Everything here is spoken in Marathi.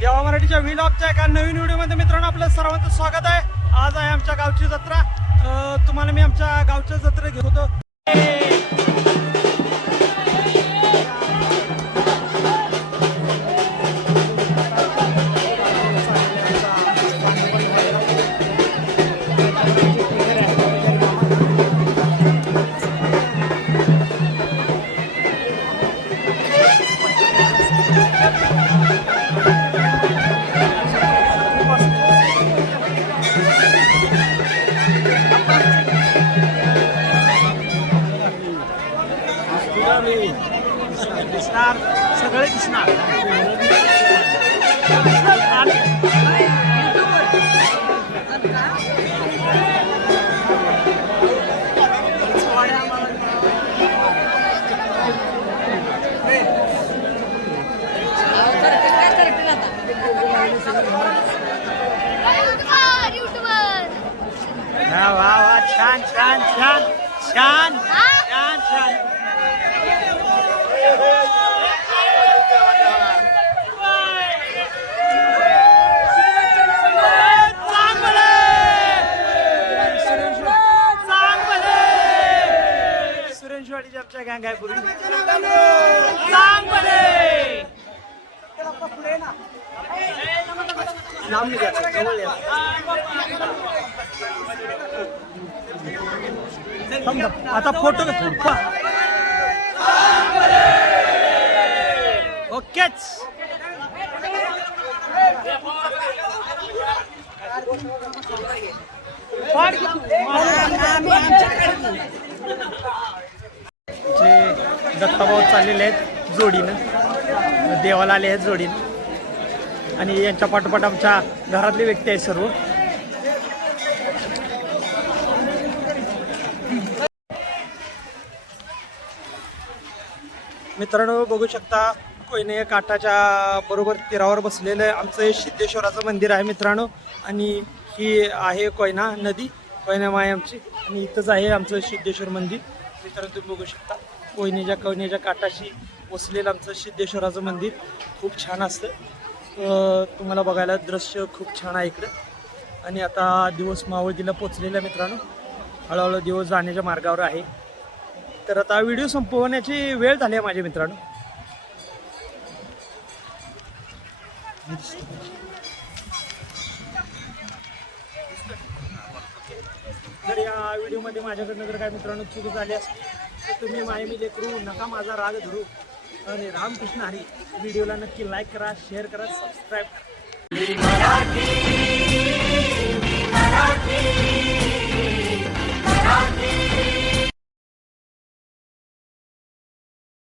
देवा मराठीच्या व्हिलॉगच्या एका नवीन व्हिडिओमध्ये मित्रांनो आपलं सर्वांचं स्वागत आहे. आज आहे आमच्या गावची जत्रा. तुम्हाला मी आमच्या गावच्या जत्रेत घेत होतो. दिसणार सगळे दिसणार युट्यूबर युट्यूबर हा, वा वा छान छान छान छान छान छान आमच्या गँग आहे पूर्वी चांगले लांब निघायचं जवळ यायचं. थांब थांब. आता फोटो ओकेच. जे दत्ताभाऊ चाललेले आहेत जोडीनं. देवाला आले आहेत जोडीनं. आणि यांच्या पाठोपाठ आमच्या घरातले व्यक्ती आहेत सर्व. मित्रांनो बघू शकता कोयने काठाच्या बरोबर तीरावर बसलेलं आहे. आमचं हे सिद्धेश्वराचं मंदिर आहे मित्रांनो. आणि ही आहे कोयना नदी. कोयना माय आमची. आणि इथंच आहे आमचं सिद्धेश्वर मंदिर. मित्रांनो तुम्ही बघू शकता. कोयनेच्या कोयनेच्या काठाशी वसलेलं आमचं सिद्धेश्वराचं मंदिर खूप छान असतं. तुम्हाला बघायला दृश्य खूप छान आहे इकडं. आणि आता दिवस मावळतीला पोचलेला मित्रांनो. हळूहळू दिवस जाण्याच्या मार्गावर आहे. तर आता व्हिडिओ संपवण्याची वेळ झाली आहे माझ्या मित्रांनो. या व्हिडिओमध्ये माझ्याकडनं जर काय मित्रांनो चूक झाली असेल. तर तुम्ही मायमी लेकरू नका माझा राग धरू. आणि रामकृष्ण हरी व्हिडिओला नक्की लाईक करा शेअर करा सबस्क्राईब करा.